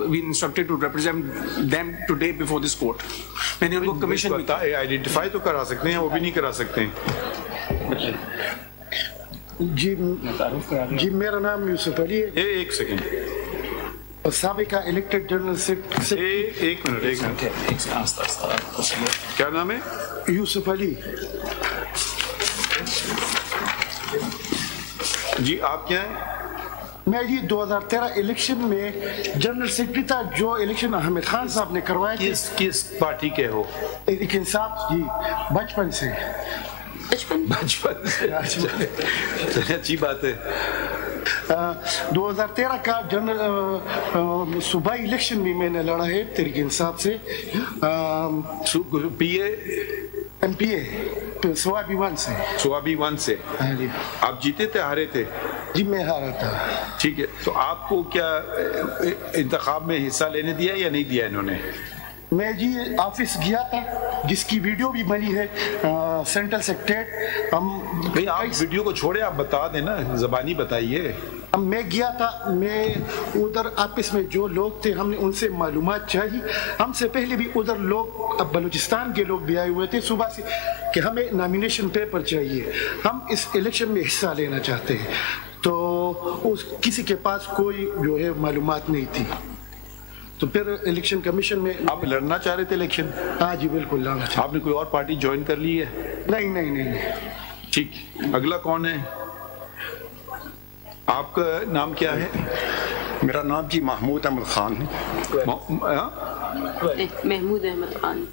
We instructed to represent them today before this court. मैंने उनको commission भी identify तो करा सकते हैं, वो भी नहीं करा सकते हैं। जी मेरा नाम यूसुफ अली है। एक सेकंड, साबिका इलेक्टेड जनरल सेक्रेटरी। एक मिनट क्या नाम है? यूसुफ अली। जी आप क्या हैं? मैं जी 2013 इलेक्शन में जनरल सेक्रेटरी था, जो इलेक्शन अहमद खान साहब ने करवाए थे। किस पार्टी के हो? लेकिन साहब जी बचपन से। अच्छी बात है। 2013 का जनरल सूबाई इलेक्शन भी मैंने लड़ा है तहरीक इंसाफ से। पीए MPA स्वाबी वन से। स्वाबी वन से। हाँ जी। आप जीते थे हारे थे? जी मैं हारा था। ठीक है, तो आपको क्या इंतखाब में हिस्सा लेने दिया या नहीं दिया इन्होंने? मैं जी ऑफिस गया था, जिसकी वीडियो भी बनी है सेंट्रल सेक्रेटरीट। हम भाई आप वीडियो को छोड़े, आप बता देना, ज़बानी बताइए। मैं गया था, मैं उधर ऑफिस में जो लोग थे हमने उनसे मालूमात चाही। हमसे पहले भी उधर लोग, अब बलूचिस्तान के लोग भी आए हुए थे सुबह से कि हमें नॉमिनेशन पेपर चाहिए, हम इस इलेक्शन में हिस्सा लेना चाहते हैं। तो किसी के पास कोई जो है मालूमात नहीं थी। तो फिर इलेक्शन कमीशन में। आप लड़ना चाह रहे थे इलेक्शन? हाँ जी बिल्कुल लड़ना चाह। आपने कोई और पार्टी ज्वाइन कर ली है? नहीं। ठीक, अगला कौन है? आपका नाम क्या है? मेरा नाम जी महमूद अहमद खान है। महमूद अहमद खान।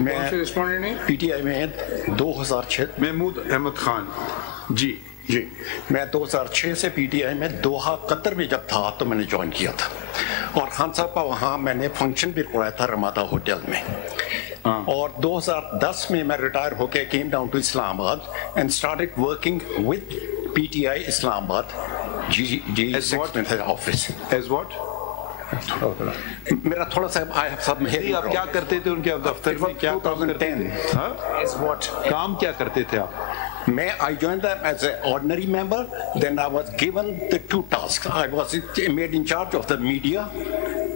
मैं PTI में 2006। महमूद अहमद खान जी। मैं 2006 से PTI में दोहा कतर में जब था तो मैंने ज्वाइन किया था, और खान साहब का वहाँ मैंने फंक्शन भी करवाया था रमादा होटल में। और 2010 में मैं रिटायर होके came down to Islamabad and started working with PTI Islamabad office. As what? मेरा थोड़ा सा आई हैव सब। आप क्या करते थे उनके दफ्तर में? क्या काम करते थे? As what? काम क्या करते थे आप? I joined them as an ordinary member. Then I was given the two tasks. I was made in charge of the media,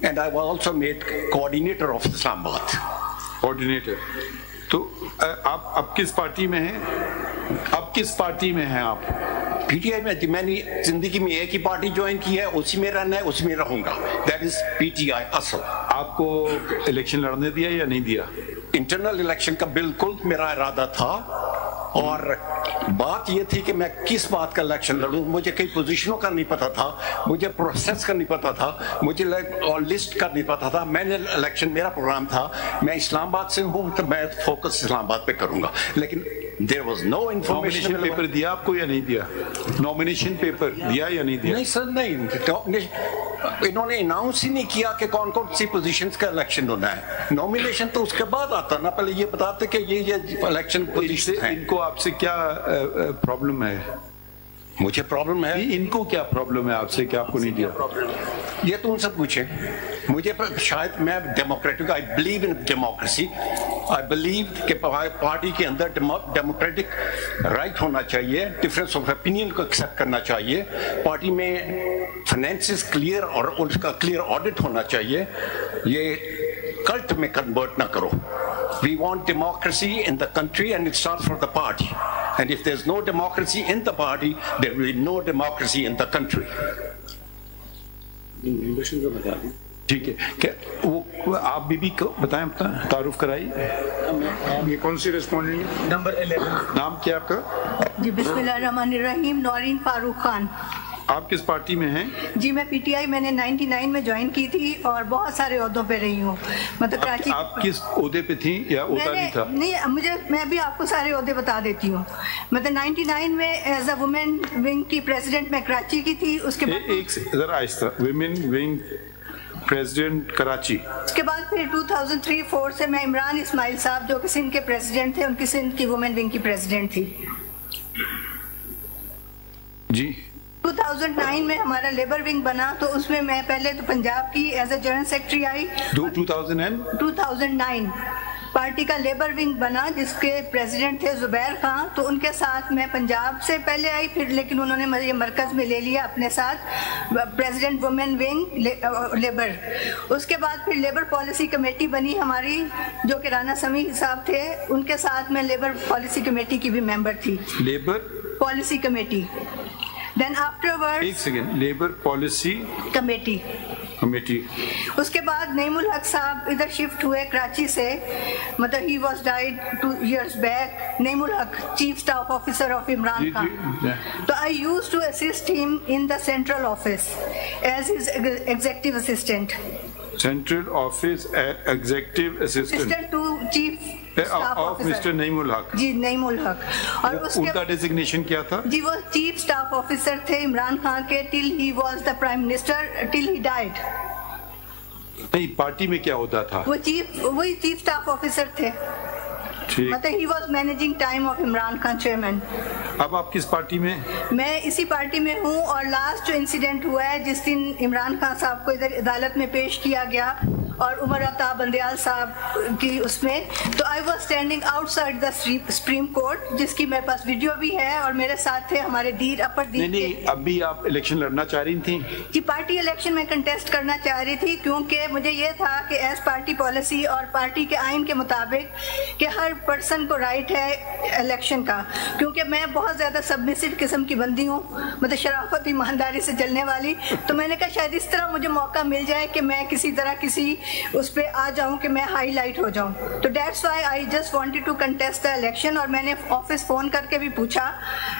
and I was also made coordinator of Islamabad. Coordinator. तो आप अब किस party में हैं? अब किस party में हैं आप? PTI में मैंने जिंदगी में एक ही पार्टी ज्वाइन की है, उसी में रहना है, उसी में रहूंगा। That is PTI असल। आपको इलेक्शन लड़ने दिया या नहीं दिया? इंटरनल इलेक्शन का बिल्कुल मेरा इरादा था, और बात ये थी कि मैं किस बात का इलेक्शन लड़ूं। मुझे कई पोजीशनों का नहीं पता था, मुझे प्रोसेस का नहीं पता था, मुझे लिस्ट का नहीं पता था। मैंने इलेक्शन, मेरा प्रोग्राम था, मैं इस्लामाबाद से हूँ तो मैं फोकस इस्लामाबाद पे करूंगा। लेकिन there was no information। Nomination paper दिया आपको या नहीं दिया? नॉमिनेशन पेपर दिया या नहीं दिया? नहीं सर, नहीं। इन्होंने अनाउंस ही नहीं किया कि कौन कौन सी पोजीशंस का इलेक्शन होना है। नॉमिनेशन तो उसके बाद आता ना, पहले ये बताते कि ये इलेक्शन पोजीशन है। इनको आपसे क्या प्रॉब्लम है? मुझे प्रॉब्लम है। इनको क्या प्रॉब्लम है आपसे कि आपको नहीं दिया? ये तो उनसे पूछें। मुझे शायद, मैं democratic, I believe in democracy. I believe कि पार्टी के अंदर डेमोक्रेटिक राइट होना चाहिए, डिफरेंस ऑफ ओपिनियन को एक्सेप्ट करना चाहिए, पार्टी में फाइनेंसेस क्लियर और उसका क्लियर ऑडिट होना चाहिए। ये कल्ट में कन्वर्ट ना करो। We want democracy in the country, and it starts from the party. And if there's no democracy in the party, there will be no democracy in the country. ठीक है, क्या वो आप भी बताएं, अपना तारुफ कराइए। ये कौन सी रेस्पोंडेंट है? नंबर 11। नाम क्या आपका? जी बिस्मिल्लाहिर्रहमानिर्रहीम, नौरीन फारूक खान। आप किस पार्टी में हैं? जी मैं PTI मैंने 99 में ज्वाइन की थी और बहुत सारे ओहदों पे रही हूँ। मतलब कराची। आप किस ओहदे पे थी या ओहदा नहीं था? नहीं, मैं भी आपको सारे ओहदे बता देती हूँ। मतलब 99 में एज अ वुमेन विंग की प्रेसिडेंट मैं कराची की थी। उसके बाद एक से जरा आहिस्ता, वुमेन विंग प्रेसिडेंट कराची। उसके बाद फिर 2003-04 से मैं इमरान इस्माइल साहब जो कि सिंध के प्रेसिडेंट थे, उनकी सिंध की वुमेन विंग की प्रेसिडेंट थी। जी 2009 में हमारा लेबर विंग बना, तो उसमें मैं पहले तो पंजाब की एज ए जनरल सेक्रेटरी आई। 2009 پارٹی کا لیبر ونگ بنا جس کے پریزیڈنٹ تھے زبیر خان. تو ان کے ساتھ میں پنجاب سے پہلے آئی, پھر لیکن انہوں نے مجھے مرکز میں لے لیا اپنے ساتھ, پریزیڈنٹ وومن ونگ لیبر. اس کے بعد پھر لیبر پالیسی کمیٹی بنی ہماری, جو کہ رانا سمیع صاحب تھے, ان کے ساتھ میں لیبر پالیسی کمیٹی کی بھی ممبر تھی. Labour policy committee. Then after ایک second, labour policy committee. Committee. اس کے بعد نعیم الحق صاحب ادھر شفٹ ہوئے کراچی سے, مطلب he was died 2 years back. Naeem ul Haq chief staff officer of Imran Khan. تو I used to assist him in the central office as his executive assistant. Central office executive assistant to chief of mister Naeem ul Haq. جی نعیم الحق. اور اس ان کا designation کیا تھا؟ جی وہ chief staff officer تھے عمران خان کے till he was the prime minister, till he died. نہیں, party میں کیا ہوتا تھا؟ وہی چیف اسٹاف آفیسر تھے, مطلب he was managing time of Imran Khan chairman. اب آپ کس پارٹی میں؟ میں اسی پارٹی میں ہوں. اور لاسٹ جو انسیڈنٹ ہوا ہے جس دن عمران خان صاحب کو ادھر عدالت میں پیش کیا گیا اور عمر عطا بندیال صاحب کی اس میں, تو I was standing out side the supreme court, جس کی میرے پاس ویڈیو بھی ہے, اور میرے ساتھ تھے ہمارے دیر اپر دیر. نہیں, ابھی آپ الیکشن لڑنا چاہ رہی تھیں؟ جی پارٹی الیکشن میں کنٹیسٹ کرنا چاہ رہی تھی, کیونکہ مجھے یہ تھا کہ ایز پارٹی پالیسی اور پارٹی کے آئین کے مطابق کہ ہر پرسن کو رائٹ ہے الیکشن کا, کیونکہ میں بہت زیادہ سبمسو قسم کی بندی ہوں, مطلب شرافت ایمانداری سے چلنے والی. تو میں نے کہا شاید اس طرح مجھے موقع مل جائے کہ میں کسی طرح کسی اس پہ آ جاؤں کہ میں ہائی لائٹ ہو جاؤں. تو that's why I just wanted to contest the election. اور میں نے آفس فون کر کے بھی پوچھا,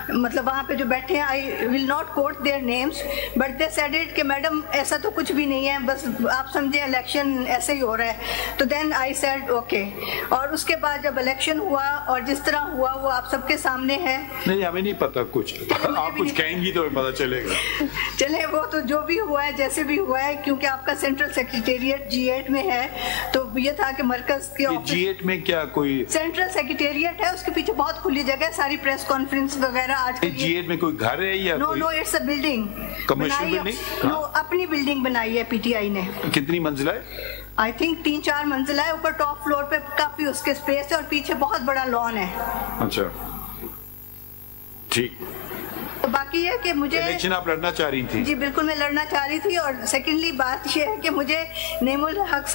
مطلب وہاں پہ جو بیٹھے ہیں, I will not quote their names, but they said it کہ میڈم ایسا تو کچھ بھی نہیں ہے, بس آپ سمجھیں الیکشن ایسے ہی ہو رہا ہے. تو دین آئی سیڈ اوکے. اور اس کے بعد جب الیکشن ہوا اور جس طرح ہوا وہ آپ سب کے سامنے ہے. نہیں, ہمیں نہیں پتا کچھ, آپ کچھ کہیں گی تو پتا چلے گا. چلے وہ تو جو بھی ہوا ہے جیسے بھی ہوا ہے, کیونکہ آپ کا سینٹرل سیکریٹریٹ G8 میں ہے, تو یہ تھا کہ مرکز کے G8 میں کیا کوئی سینٹرل سیکریٹریٹ ہے, اس کے پیچھے بہت کھلی جگہ ہے, ساری پریس کانفرنس وغیرہ. آج کل G8 میں کوئی گھر ہے یا no it's a building, commercial building? No, اپنی بلڈنگ بنائی ہے PTI نے. کتنی منزلہ ہے؟ آئی تھنک 3-4 منزلہ ہے. اوپر ٹاپ فلور پہ کافی اس کے اسپیس ہے, اور پیچھے بہت بڑا لان ہے. اچھا ٹھیک. تو باقی یہ کہ مجھے الیکشن آپ لڑنا چاہ رہی تھی؟ جی بالکل میں لڑنا چاہ رہی تھی. اور سیکنڈلی بات یہ ہے کہ مجھے نعیم الحق